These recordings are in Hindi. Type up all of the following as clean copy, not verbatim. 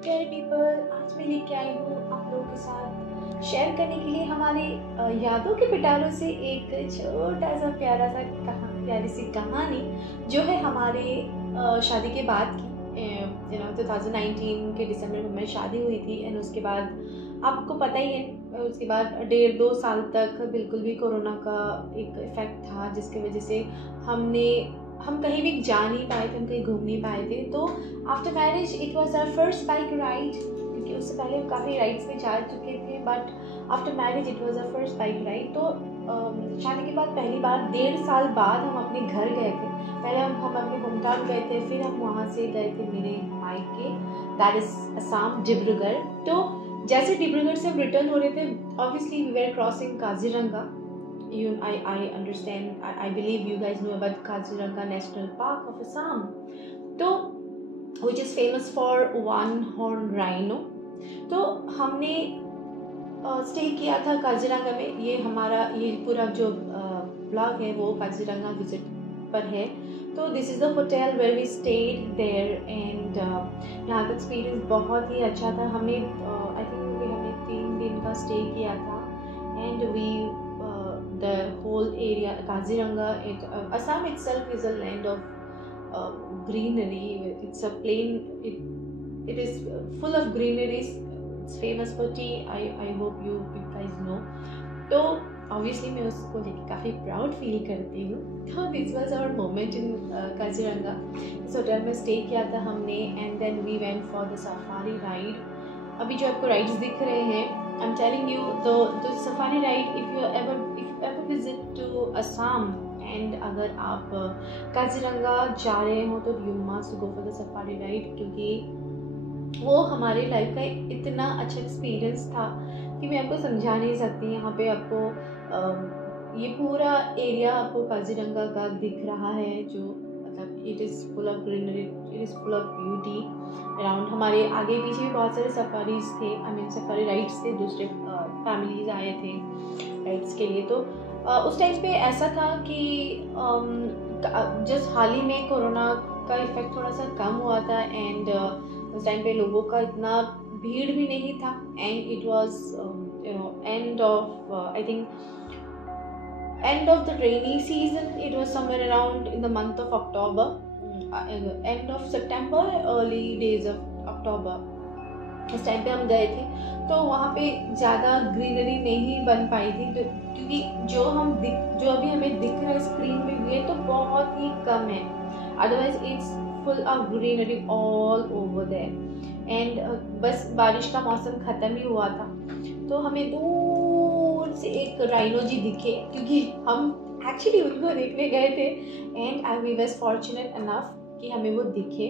प्यारे पीपल, आज मैं लेके आई हूँ आप लोगों के साथ शेयर करने के लिए हमारे यादों के पिटारों से एक छोटा सा प्यारी सी कहानी जो है हमारे शादी के बाद की। 2019 के दिसंबर में हमारी शादी हुई थी एंड उसके बाद आपको पता ही है उसके बाद 1.5-2 साल तक बिल्कुल भी कोरोना का एक इफ़ेक्ट था, जिसकी वजह से हम कहीं भी जा नहीं पाए थे, हम कहीं घूम नहीं पाए थे। तो after marriage it was our first bike ride, क्योंकि उससे पहले हम काफ़ी राइड्स में जा चुके थे, but after marriage it was our first bike ride. तो शादी के बाद पहली बार 1.5 साल बाद हम अपने घर गए थे। पहले हम अपने होम टाउन गए थे, फिर हम वहाँ से गए थे मेरे मायके, दैट इज़ असम, डिब्रूगढ़। तो जैसे डिब्रूगढ़ से हम रिटर्न हो रहे थे, obviously we were crossing Kaziranga. I understand, I believe you guys know about Kaziranga National Park of Assam, तो which is famous for one horn rhino. तो हमने स्टे किया था काजीरंगा में। ये पूरा जो ब्लॉग है वो काजीरंगा विजिट पर है। तो this is the hotel where we stayed there and यहाँ का एक्सपीरियंस बहुत ही अच्छा था। हमने आई थिंक हमने 3 दिन का स्टे किया था and we the whole area Kaziranga, Assam itself is a land of greenery. It's a plain, it is full of greeneries. It's famous for tea. I hope you guys know. तो obviously मैं उसको लेके काफ़ी प्राउड फील करती हूँ। तो this was our moment in Kaziranga. इस होटल में स्टे किया था हमने and then we went for the safari ride. अभी जो आपको राइड्स दिख रहे हैं, I am telling you the safari ride, if you ever visit to Assam and अगर आप काजीरंगा जा रहे हो तो you must go for the safari ride, क्योंकि वो हमारे लाइफ का इतना अच्छा एक्सपीरियंस था कि मैं आपको समझा नहीं सकती। यहाँ पे आपको ये पूरा एरिया आपको काजीरंगा का दिख रहा है, जो मतलब it is full of greenery, it is full of beauty around. हमारे आगे पीछे भी बहुत सारे सफारीज थे, सफारी राइड्स थे, दूसरे फैमिलीज आए थे राइड्स के लिए। तो उस टाइम पे ऐसा था कि जस्ट हाल ही में कोरोना का इफेक्ट थोड़ा सा कम हुआ था एंड उस टाइम पे लोगों का इतना भीड़ भी नहीं था and it was end of I think end of the rainy season. It was somewhere around in the month of October, end of September, early days of October. इस टाइम पे हम गए थे तो वहाँ पे ज़्यादा ग्रीनरी नहीं बन पाई थी, क्योंकि जो अभी हमें दिख रहा है स्क्रीन में ये तो बहुत ही कम है, otherwise it's full of greenery all over there. And बस बारिश का मौसम ख़त्म ही हुआ था तो हमें दूर से एक राइनो जी दिखे, क्योंकि हम एक्चुअली उनको देखने गए थे and we was fortunate enough कि हमें वो दिखे,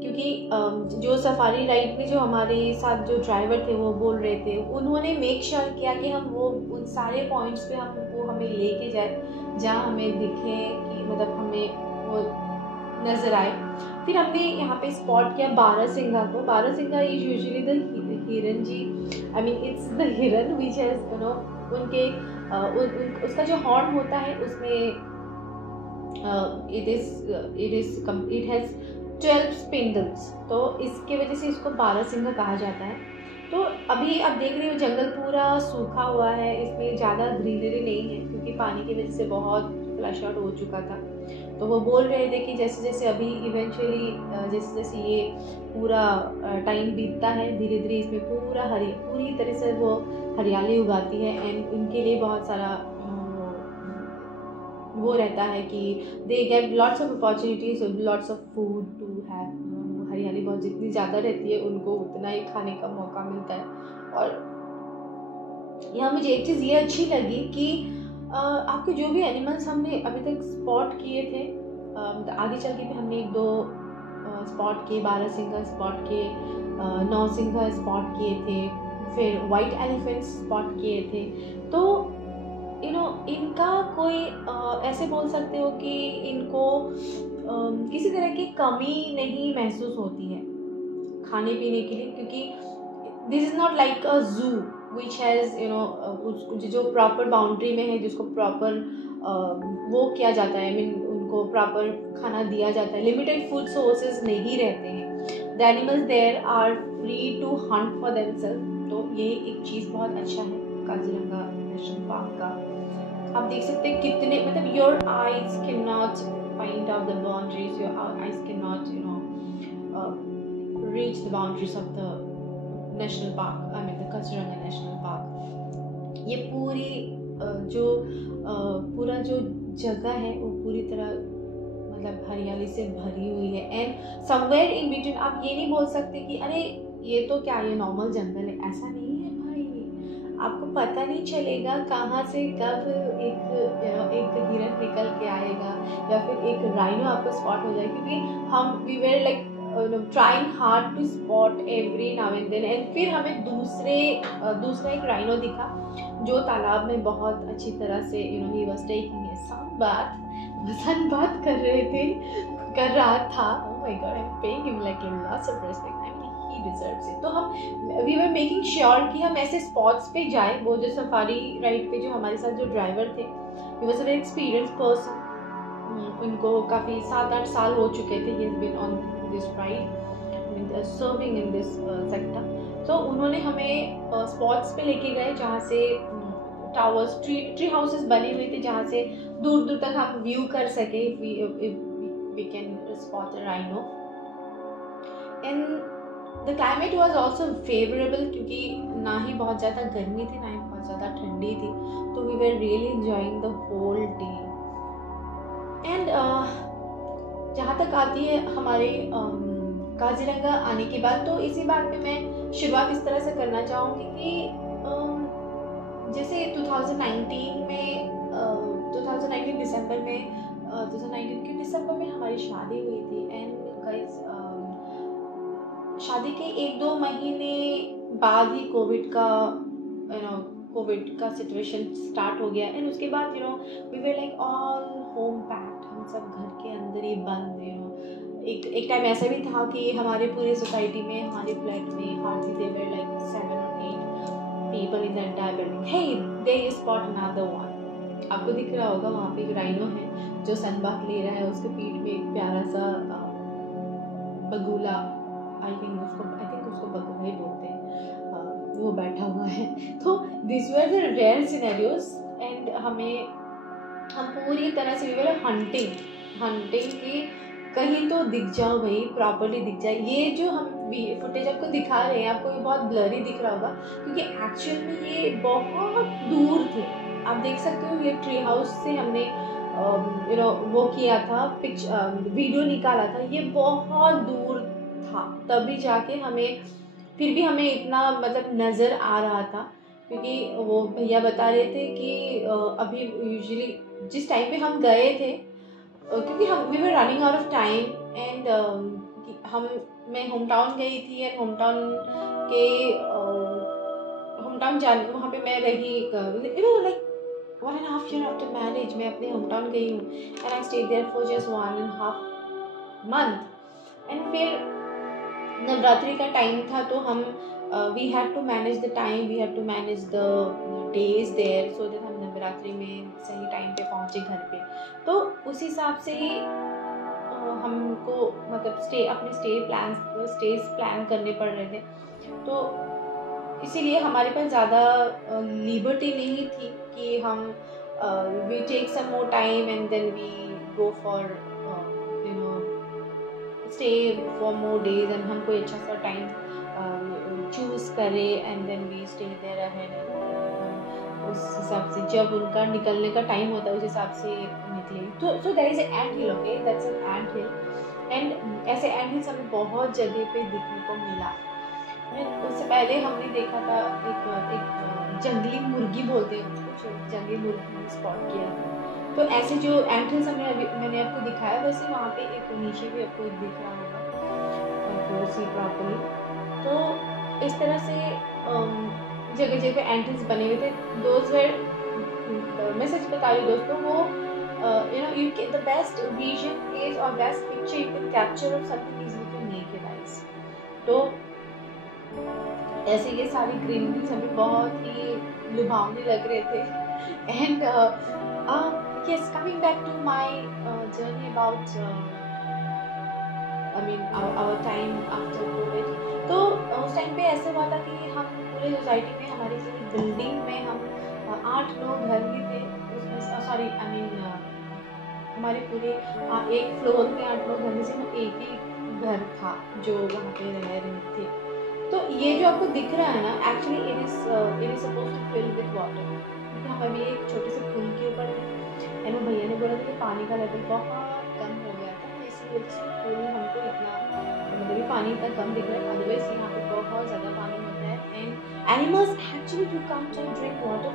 क्योंकि जो सफारी राइड में जो हमारे साथ जो ड्राइवर थे वो बोल रहे थे, उन्होंने मेक श्योर किया कि हम वो उन सारे पॉइंट्स पे वो हमें लेके जाए जहाँ हमें दिखे कि मतलब हमें वो नज़र आए। फिर हमने यहाँ पे स्पॉट किया बारहसिंगा को। बारहसिंगा इज यूजुअली द हिरन जी, आई मीन इट्स द हिरन विच हैज़ उनके उसका जो हॉर्न होता है उसमें it has 12 स्पिंडल्स, तो इसके वजह से इसको बारहसिंगा कहा जाता है। तो अभी आप देख रहे हो जंगल पूरा सूखा हुआ है, इसमें ज़्यादा ग्रीनरी नहीं है क्योंकि पानी की वजह से बहुत फ्लश आउट हो चुका था। तो वो बोल रहे थे कि जैसे जैसे अभी इवेंचुअली जैसे जैसे ये पूरा टाइम बीतता है, धीरे धीरे इसमें पूरी तरह से वो हरियाली उगाती है एंड उनके लिए बहुत सारा वो रहता है कि they get lots of opportunities, lots of food to have. हरियाली बहुत जितनी ज़्यादा रहती है उनको उतना ही खाने का मौका मिलता है। और यहाँ मुझे एक चीज़ ये अच्छी लगी कि आपके जो भी एनिमल्स हमने अभी तक स्पॉट किए थे, आगे चल के भी हमने 1-2 स्पॉट किए, बारहसिंगा स्पॉट किए, नौसिंगा स्पॉट किए थे, फिर वाइट एलिफेंट्स स्पॉट किए थे। तो इनका कोई ऐसे बोल सकते हो कि इनको किसी तरह की कमी नहीं महसूस होती है खाने पीने के लिए, क्योंकि दिस इज़ नॉट लाइक अ जू विच हैज़ जो प्रॉपर बाउंड्री में है, जिसको प्रॉपर वो किया जाता है, उनको प्रॉपर खाना दिया जाता है, लिमिटेड फूड सोर्सेज नहीं रहते हैं। The animals there are free to hunt for themselves. तो ये एक चीज़ बहुत अच्छा है काजीरंगा नेशनल पार्क का। आप देख सकते हैं कितने, मतलब your eyes can not find out the boundaries, your eyes can not reach the boundaries of the national park, I mean the Kaziranga national park. ये पूरा जो जगह है वो पूरी तरह मतलब हरियाली से भरी हुई है। एंड समवेयर इन बिटवीन आप ये नहीं बोल सकते कि अरे ये तो क्या, ये नॉर्मल जंगल है, ऐसा नहीं है भाई। आपको पता नहीं चलेगा कहाँ से कब एक हिरन निकल के आएगा या फिर एक राइनो आपको स्पॉट हो जाए, क्योंकि हम we were like trying hard to spot every now and then. And फिर हमें दूसरा एक राइनो दिखा जो तालाब में बहुत अच्छी तरह से he was taking a sunbath कर रहा था। Oh my God, I am paying him like lots of respect, I mean he deserves it. तो हम वी वर मेकिंग श्योर कि हम ऐसे स्पॉट्स पे जाए। वो जो सफारी राइड पे जो हमारे साथ जो ड्राइवर थे, he was a very experienced person, उनको काफ़ी 7-8 साल हो चुके थे, he has been on this ride serving in this sector. तो उन्होंने हमें स्पॉट्स पे लेके गए जहाँ से टावर्स, ट्री हाउसेस बने हुए थे, जहाँ से दूर दूर तक हम व्यू कर सके, we can spot a rhino. And the climate was also favourable, क्योंकि ना ही बहुत ज़्यादा गर्मी थी ना ही बहुत ज़्यादा ठंडी थी, तो we were really enjoying the whole day. And जहाँ तक आती है हमारे काजीरंगा आने के बाद, तो इसी बात पे मैं शुरुआत इस तरह से करना चाहूँगी कि जैसे 2019 के दिसंबर में हमारी शादी हुई थी। एंड गाइस, शादी के 1-2 महीने बाद ही कोविड का सिचुएशन स्टार्ट हो गया। एंड उसके बाद we were like all home packed, हम सब घर के अंदर ही बंद। एक टाइम ऐसा भी था कि हमारे पूरे सोसाइटी में, हमारे फ्लैट में hardly there were like 7 or 8 people in the entire building. Hey, there you spot another one. आपको दिख रहा होगा वहाँ पे एक राइनो है जो सनबाथ ले रहा है, उसके पीठ में एक प्यारा सा बगुला, आई थिंक उसको बगुला ही बोलते हैं, वो बैठा हुआ है। तो this were the rare scenarios. And हम पूरी तरह से वी वर हंटिंग की कहीं तो दिख जाओ भाई, प्रॉपर्ली दिख जाए। ये जो हम फुटेज आपको दिखा रहे हैं, आपको ये बहुत ब्लरी दिख रहा होगा, क्योंकि एक्चुअल में ये बहुत दूर थे। आप देख सकते हो, ये ट्री हाउस से हमने वो किया था, वीडियो निकाला था, ये बहुत दूर था, तभी जाके फिर भी हमें इतना मतलब नज़र आ रहा था, क्योंकि वो भैया बता रहे थे कि अभी यूजुअली जिस टाइम पे हम गए थे, क्योंकि we were running out of time. And मैं होम टाउन गई थी, एंड होम टाउन जाने वहाँ पे मैं रही लाइक 1.5 year आफ्टर मैरिज मैं अपने होम टाउन गई हूँ। And I stayed there for just 1.5 month। And फिर नवरात्रि का टाइम था, तो हम we had to manage the time, we had to manage the days there, so that हम नवरात्रि में सही टाइम पे पहुँचे घर पे। तो उस हिसाब से ही हमको मतलब अपने स्टेज प्लान करने पड़ रहे थे। तो इसीलिए हमारे पास ज़्यादा लिबर्टी नहीं थी कि हम we take some more time and then we go for stay for more days, and हम कोई अच्छा सा टाइम चूज़ करें and then we stay there ahead. उस हिसाब से जब उनका निकलने का टाइम होता है उस हिसाब से निकले। So that is ant hill, okay, that's an ant hill. And ऐसे एंट हिल्स हमें बहुत जगह पे दिखने को मिला। उससे पहले हमने देखा था एक जंगली मुर्गी बोलते हैं उसको, जंगली मुर्गी स्पॉट किया था। तो ऐसे जो एंट हिल्स मैंने आपको दिखाया, वैसे वहाँ पे एक नीचे भी आपको दिख रहा होगा सी प्रॉपर्ली। तो इस तरह से जगह जगह एंट हिल्स बने हुए थे। दोज वेर मैं सच बता रही हूँ दोस्तों, वो you the best vision is or best picture you can capture of something is with your naked eyes। तो ऐसे ये सारी ग्रीनरीज हमें बहुत ही लुभावने लग रहे थे। And yes, coming back to my journey about I mean our time after COVID. तो उस टाइम पे ऐसे हुआ था कि हम पूरे सोसाइटी में, हमारी पूरी बिल्डिंग में हम 8-9 घर ही थे उसमें, सॉरी आई मीन हमारे पूरे एक फ्लोर के 8-9 घर में से हम एक ही घर था जो वहाँ पे रह रहे थे। तो ये जो आपको दिख रहा है ना, actually it is suppose to fill with water, क्योंकि हम अभी एक छोटे से पुल के ऊपर थे एंड वो भैया ने बोला था कि पानी का लेवल बहुत कम हो गया था, तो इसी वजह से पुल हमको इतना मतलब ये पानी इतना कम दिख रहा है, अदरवाइज यहाँ पे बहुत ज़्यादा पानी होता है and animals actually do come to drink water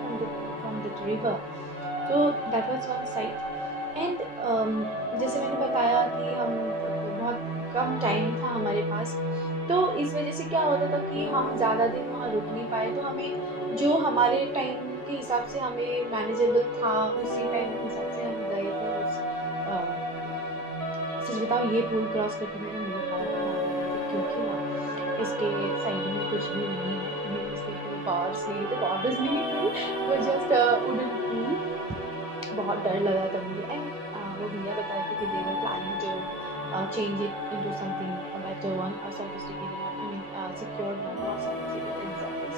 from the river. तो that was one side and जैसे मैंने बताया कि हम बहुत कम टाइम था हमारे पास, तो इस वजह से क्या होता था कि हम ज़्यादा दिन वहाँ रुक नहीं पाए, तो हमें जो हमारे टाइम के हिसाब से हमें मैनेजेबल था उसी टाइम के हिसाब से हम गए थे उस सच बताओ ये पुल क्रॉस करके मेरा मुँह खराब था, क्योंकि ना इसके साइड में कुछ भी नहीं है, इसके कोई बार्स नहीं थे, बॉर्डर्स नहीं थे, वो जस्ट वुडन पुल। बहुत डर लगा था मुझे एंड वो भैया बताए थे कि they were planning to change it into something better one, sophisticated one, I mean secured one, not sophisticated,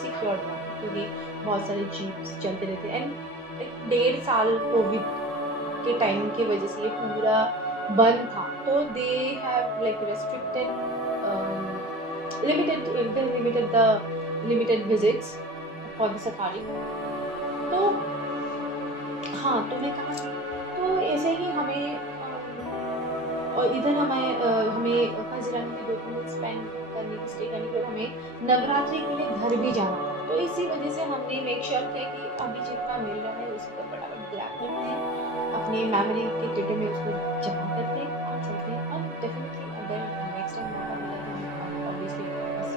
secured one, क्योंकि बहुत सारे जीप्स चलते रहते एंड 1.5 साल कोविड के टाइम की वजह से ये पूरा बंद था, तो they have like restricted limited visits for the safari. तो हाँ, तो मैं कहा तो ऐसे ही हमें और इधर हमें खजरान में 2-3 दिन स्पेंड करने की स्टे करने के, हमें नवरात्रि के लिए घर भी जाना था, तो इसी वजह से हमने मेक श्योर किया कि अभी जितना मिल रहा है उसी को फटाफट ग्रैब करते हैं, अपने मेमोरी के डेटे में उसको जमा करते हैं और चलते हैं। और डेफिनेटली अगर नेक्स्ट टाइम मौका मिला तो हम ऑब्वियसली वापस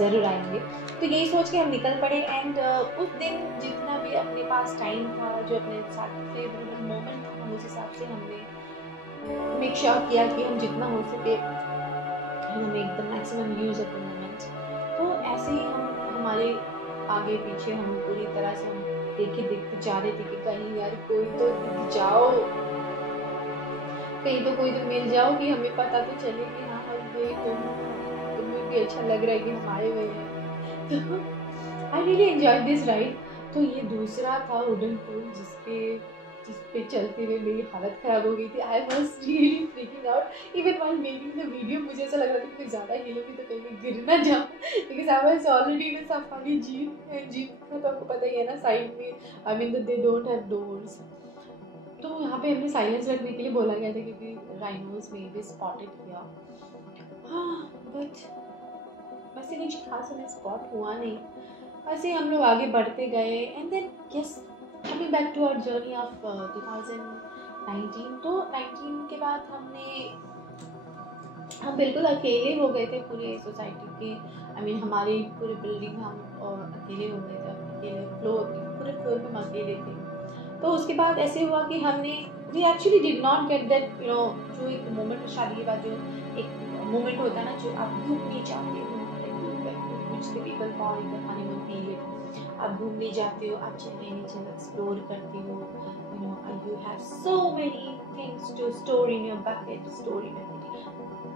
ज़रूर आएंगे। तो यही सोच के हम निकल पड़े एंड उस दिन जितना भी अपने पास टाइम था, जो अपने साथ फेवरेबल मोमेंट था, हम उस हिसाब से हमने मेक श्योर किया कि हम जितना हो सके हम make the maximum use of the moment. तो ऐसे ही हम हमारे आगे पीछे हम पूरी तरह से हम देखते जा रहे थे कि कहीं यार कोई तो दिख जाओ, कहीं तो कोई तो मिल जाओ कि हमें पता तो चले कि हाँ भाई तुम्हें भी अच्छा लग रहा है कि हम आए हुए हैं। तो I really enjoy this ride. तो ये दूसरा था वुडन पुल जिस पे चलते हुए मेरी हालत ख़राब हो गई थी। I was really freaking out even while making the video. मुझे ऐसा लग रहा था कि ज़्यादा हिलूंगी तो कहीं मैं गिर ना जाऊँ, because I was already in safari jeep, and jeep का तो आपको पता ही है ना, साइड में I mean they don't have doors. तो यहाँ पे हमें साइलेंस रखने के लिए बोला गया था क्योंकि राइनोज में भी स्पॉटेड किया। हाँ बट वैसे कुछ खास हमें स्पॉट हुआ नहीं, ऐसे हम लोग आगे बढ़ते गए and then yes coming back to our journey of 2019। तो 19 के बाद हम बिल्कुल अकेले हो गए थे पूरे सोसाइटी के, आई मीन हमारी पूरी बिल्डिंग हम अकेले हो गए थे, अकेले पूरे फ्लोर पे हम अकेले थे। तो उसके बाद ऐसे हुआ कि हमने we actually did not get that you know, जो एक मोमेंट शादी के बाद जो एक मोमेंट होता है ना जो आप घूमने जाते हो, कुछ people call it honeymoon period, आप घूमने जाते हो, आप नई नई जगह एक्सप्लोर करते हो, you know you have so many things to store in your bucket, store in your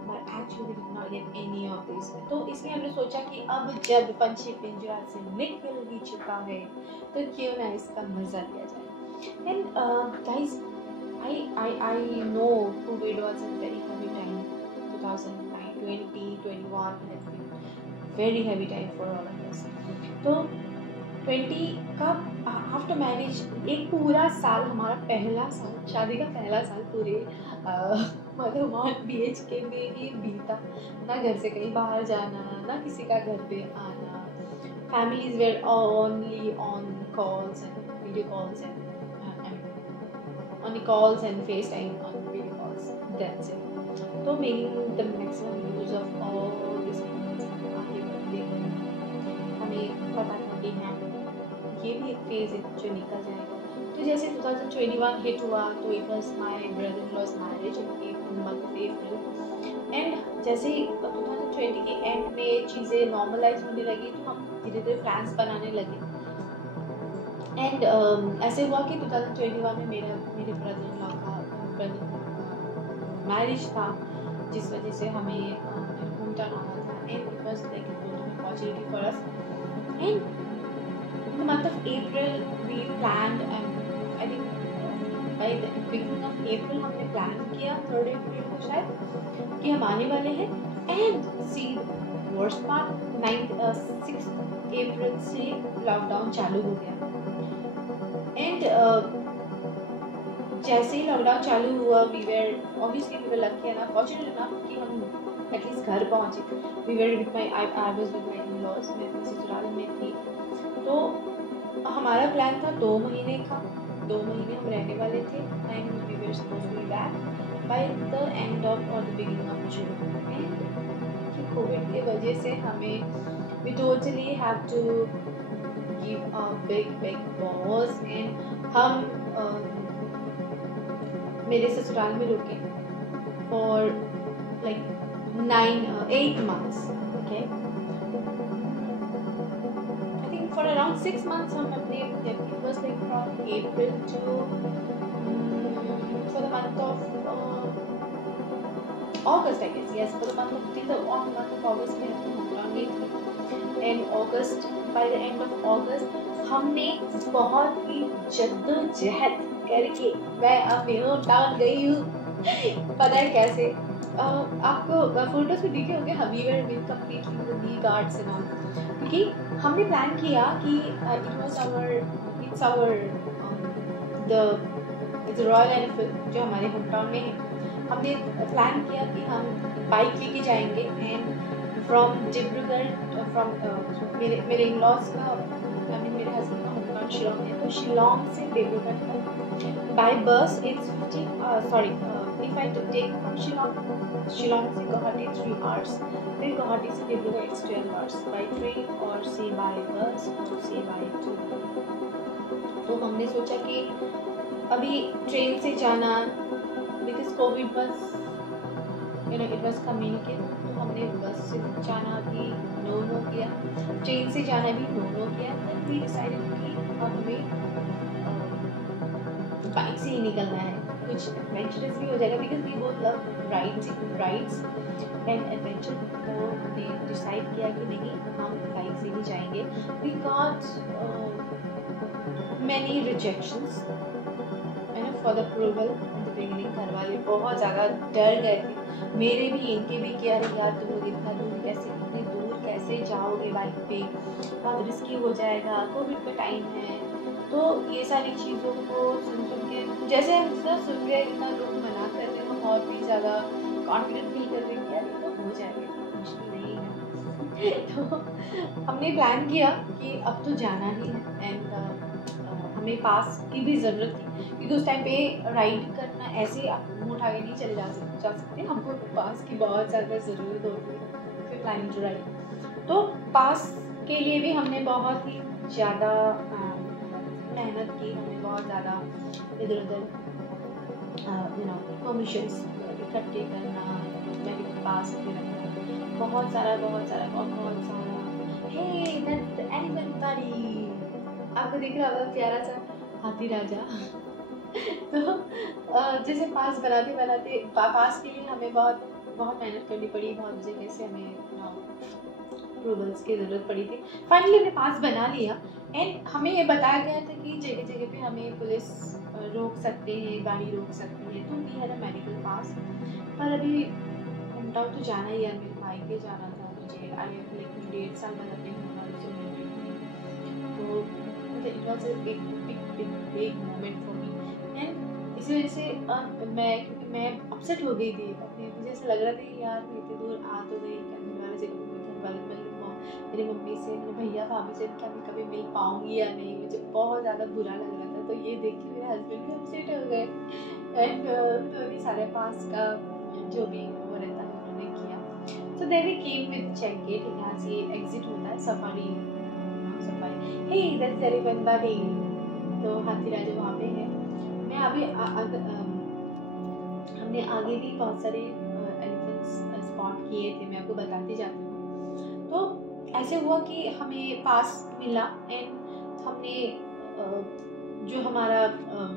but actually did not get any of this. तो इसलिए हमने सोचा कि अब जब पंछी पिंजरा से निकल ही चुका है तो क्यों ना इसका मजा लिया जाए। And guys, I know COVID was a very heavy time. 2009, 2021 has been very heavy time for all of us. तो 20 का आफ्टर मैरिज एक पूरा साल, हमारा पहला साल, शादी का पहला साल पूरे मधुमान BHK में ही बीता, ना घर से कहीं बाहर जाना, ना किसी का घर पे आना, families were only on calls and video calls and on the calls and FaceTime on video calls. That's it. So making the maximum use of all these moments आगे बढ़ते गए। हमें पता था कि हाँ ये भी एक फेज है जो निकल जाएगा। तो जैसे 2021 हिट हुआ तो it was my brother in law's marriage in month of April, and जैसे ही 2020 के एंड में चीज़ें नॉर्मलाइज होने लगी तो हम धीरे धीरे प्लान्स बनाने लगे। एंड ऐसे हुआ कि 2021 में मेरे ब्रदर इन लॉ का मैरिज था। जिस वजह से हमें होम टाउन आना था, and it was like a golden opportunity for us. And in the month of April we planned, I think by the beginning of April हमने प्लान किया 3rd April को शायद कि हम आने वाले हैं। And see worst part 6th April से लॉकडाउन चालू हो गया। एंड जैसे ही लॉकडाउन चालू हुआ we were lucky enough, fortunate enough कि हम एटलीस्ट घर पहुंचे। We were with my I was with my in laws, मैं अपने ससुराल में थी। तो हमारा प्लान था 2 महीने का, 2 महीने हम रहने वाले थे and we were supposed to be back by the end of और the beginning of June. And Covid की वजह से हमें we totally have to give a big pause and हम मेरे ससुराल में रुके for like 8 months, okay? I think for around 6 months हम अपने, it was like from April to for the month of August, I guess, yes, for the month of till the month of August में हम होमटाउन में थे। And August, bye the end of अगस्त हमने बहुत ही जद्दोजहद करके मैं अब होमटाउन गई हूँ। पता है कैसे? आपको फोटोज में दिखे होंगे, we were with completely with knee guards and all, क्योंकि हमने प्लान किया कि it's our the Royal Enfield जो हमारे होमटाउन में है। हमने प्लान किया कि हम बाइक लेके जाएंगे एंड फ्रॉम डिब्रूगढ़, फ्रॉम मेरे इन-लॉज का, मेरे हस्बैंड का होमटाउन शिलोंग है, तो शिलोंग से डिब्रूगढ़ तक बाय बस it's 15 if I take from Shillong से गुवाहाटी 3 hours, फिर गुवाहाटी से Dibrugarh it's 12 hours by train और से by bus और से by tube। तो हमने सोचा कि अभी ट्रेन से जाना, because COVID was it was communicable, तो हमने बस से जाना भी नो किया, ट्रेन से जाना भी नो किया। then we decided कि हमें बाइक से ही निकलना है, कुछ एडवेंचरस भी हो जाएगा, because we both love rides and adventure. तो हमने डिसाइड किया कि नहीं, हम बाइक से ही जाएंगे। We got many rejections for the approval in the beginning. घर वाले बहुत ज़्यादा डर गए थे, मेरे भी इनके भी, कि अरे यार तुम लोग इतना दूर कैसे जाओगे बाइक पे, बहुत रिस्की हो जाएगा, कोविड का टाइम है। तो ये सारी चीज़ों को सुन के, जैसे हम सुन रहे हैं, इतना लोग मना कर रहे हैं, हम और भी ज़्यादा कॉन्फिडेंट फील कर रहे हैं कि यार ये तो हो जाएगा, मुश्किल नहीं है। तो हमने प्लान किया कि अब तो जाना ही है। एंड हमें पास की भी ज़रूरत थी, क्योंकि उस टाइम पे राइड करना ऐसे आप मुँह उठा के नहीं चले जा सकते, हमको पास की बहुत ज़्यादा ज़रूरत होती है फिर प्लानिंग टू राइड। तो पास के लिए भी हमने बहुत ही ज़्यादा मेहनत की, हमें बहुत ज़्यादा इधर उधर परमिशंस इकट्ठे करना, मेडिकल पास भी रखना, बहुत सारा हे दैट्स द एनिमल बडी, आपको दिख रहा होगा प्यारा सा हाथी राजा। तो जैसे पास बनाते पास के लिए हमें बहुत मेहनत करनी पड़ी, बहुत जगह से हमें अप्रूवल्स की ज़रूरत पड़ी थी। फाइनली हमने पास बना लिया एंड हमें ये बताया गया था कि जगह जगह पे हमें पुलिस रोक सकते हैं, गाड़ी रोक सकती है, तो we had a medical pass. पर अभी होमटाउन तो जाना ही है, मेरे भाई के जाना था, मुझे आगे लेकिन 1.5 साल बाद अपने घरवालों से मिल रही थी। तो मतलब it was a big moment for me. And इसी वजह से क्योंकि मैं अपसेट हो गई थी, मुझे ऐसा लग रहा था कि यार मैं इतनी दूर आ तो गई, क्या घर वाले से मेरी मम्मी से, मेरे भैया भाभी से क्या मैं कभी मिल पाऊंगी या नहीं, मुझे बहुत ज़्यादा बुरा लग रहा था। तो ये देख के मेरे हस्बैंड भी अपसेट हो गए एंड तो उन्हें सारे पास का जो भी वो रहता है उन्होंने किया। तो then we came with check gate, यहाँ से एग्जिट होता है safari, hey that's elephant buddy, तो हाथी राजा वहाँ पे है। मैं अभी हमने आगे भी बहुत सारे एलिफेंट्स स्पॉट किए थे, मैं आपको बताती जाती हूँ। तो ऐसे हुआ कि हमें पास मिला एंड हमने जो हमारा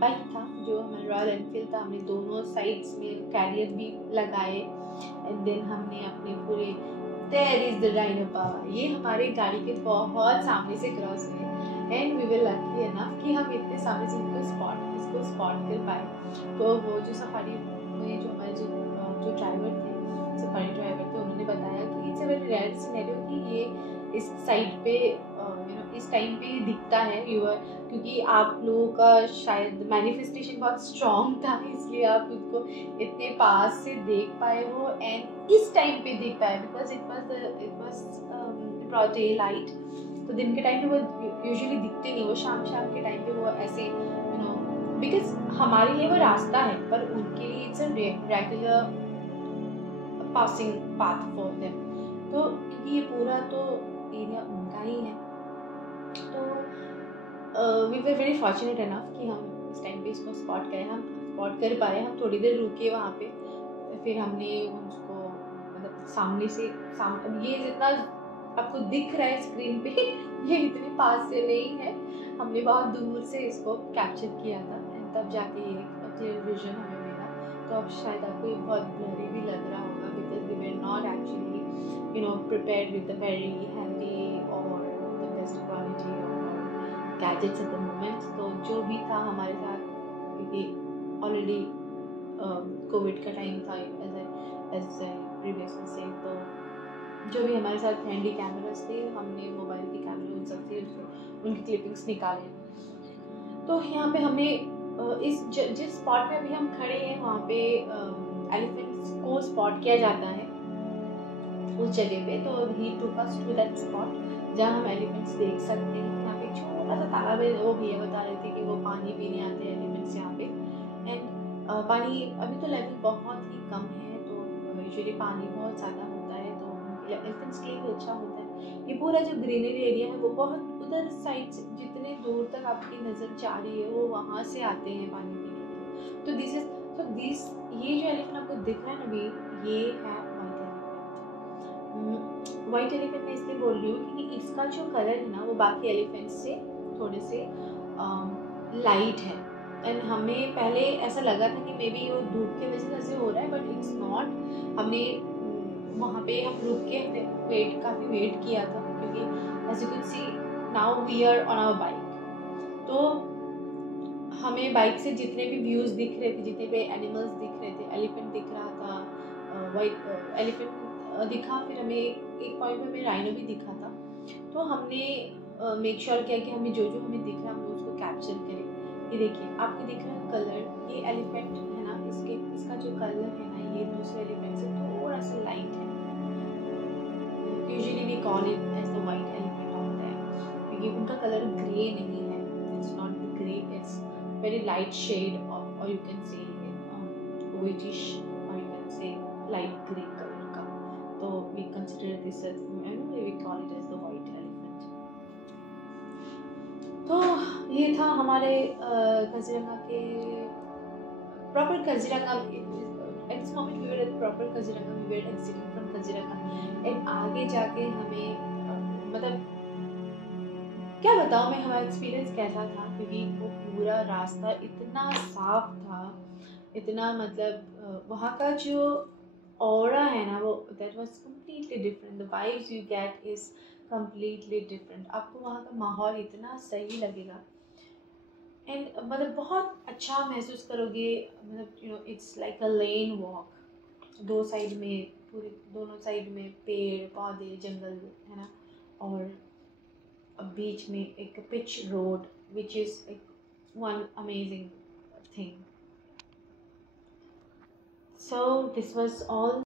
बाइक था, जो हमारा रॉयल एनफील्ड था, हमने दोनों साइड्स में कैरियर भी लगाए एंड देन हमने अपने पूरे there is the rhino power, ये हमारे गाड़ी के बहुत सामने से क्रॉस हुए and we were lucky enough कि हम इतने सामने से इसको स्पॉट कर पाए। तो वो जो सफारी में जो हमारे जो ड्राइवर थे, सफारी ड्राइवर थे, उन्होंने बताया कि it's a very rare scenario कि ये इस साइड पे इस टाइम पे दिखता है यूर, क्योंकि आप लोगों का शायद मैनिफेस्टेशन बहुत स्ट्रॉन्ग था, इसलिए आप उसको इतने पास से देख पाए हो एंड इस टाइम पे देख पाए, because it was broad daylight. तो दिन के टाइम पे वो यूजुअली दिखते नहीं, वो शाम के टाइम पे वो ऐसे बिकॉज हमारे लिए वो रास्ता है पर उनके लिए it's a regular passing path for them. तो क्योंकि ये पूरा तो एरिया उनका ही है, तो we were very fortunate enough कि हम इस टाइम पे इसको स्पॉट कर पाए। हम थोड़ी देर रुके वहाँ पे, फिर हमने उसको मतलब सामने से ये जितना आपको दिख रहा है स्क्रीन पे ये इतने पास से नहीं है, हमने बहुत दूर से इसको कैप्चर किया था एंड तब जाके ये क्लियर विजन हमें मिला। तो अब शायद आपको ये बहुत ब्लरी भी लग रहा होगा because we were not actually prepared with a very handy or the best quality of gadgets at the moment। तो जो भी था हमारे साथ, क्योंकि ऑलरेडी कोविड का टाइम था एज प्रीवियसली से, तो जो भी हमारे साथ हैंडी कैमरास थे, हमने मोबाइल के कैमरे उन सब थे उनकी क्लिपिंग्स निकाले। तो यहाँ पे हमने जिस स्पॉट पे अभी हम खड़े हैं वहाँ पे एलिफेंट्स को स्पॉट किया जाता है उस जगह पे। तो ही टुक अस टू दैट स्पॉट जहाँ हम एलिफेंट्स देख सकते हैं। यहाँ पे छोटा सा तालाब है, वो भैया बता रहे थे कि वो पानी पीने आते हैं एलिफेंट्स यहाँ पे एंड पानी अभी तो लेवल बहुत ही कम है, तो यूजुअली पानी बहुत ज़्यादा होता है तो एलिफेंट्स के लिए भी अच्छा होता है। ये पूरा जो ग्रीनरी एरिया है वो बहुत उधर साइड से जितने दूर तक आपकी नज़र जा रही है वो वहाँ से आते हैं पानी पीने के लिए। तो दिस ये जो एलिफेंट आपको दिख रहा है ना अभी, ये है वाइट एलिफेंट। मैं इसलिए बोल रही हूँ क्योंकि इसका जो कलर है ना वो बाकी एलिफेंट से थोड़े से लाइट है एंड हमें पहले ऐसा लगा था कि मे बी वो धूप की वजह से ऐसे हो रहा है, बट इट्स नॉट। हमने वहाँ पे हम रुक के काफ़ी वेट किया था क्योंकि as you can see now we are on our bike. तो हमें बाइक से जितने भी व्यूज़ दिख रहे थे, जितने भी एनिमल्स दिख रहे थे, एलिफेंट दिख रहा था, वाइट एलिफेंट दिखा, फिर हमें एक पॉइंट पे हमें राइनो भी दिखा था। तो हमने मेक श्योर किया कि हमें जो हमें दिख रहा है हम उसको कैप्चर करें। ये देखिए आपको दिख रहा है कलर, ये एलिफेंट है ना, इसका जो कलर है ना ये दूसरे एलिफेंट से थोड़ा सा लाइट है। Usually we call it as the white elephant होता है क्योंकि उनका कलर ग्रे नहीं है, it's not the grey, it's very light shade और you can say whitish or you can say light grey color का। तो we consider this as, we call it as the white elephant। तो ये था हमारे काजीरंगा के proper Kaziranga. At this moment we were at proper Kaziranga, we were exiting from Kaziranga and आगे जाके हमें मतलब क्या बताऊँ मैं हमारा एक्सपीरियंस कैसा था, क्योंकि वो पूरा रास्ता इतना साफ था, इतना मतलब वहाँ का जो ऑरा है ना वो that was completely different. The vibes you get is completely different. आपको वहाँ का माहौल इतना सही लगेगा एंड मतलब बहुत अच्छा महसूस करोगे। मतलब it's like a lane walk, दो साइड में पूरे दोनों साइड में पेड़ पौधे जंगल है ना, और बीच में एक pitch road which is one amazing thing। So this was all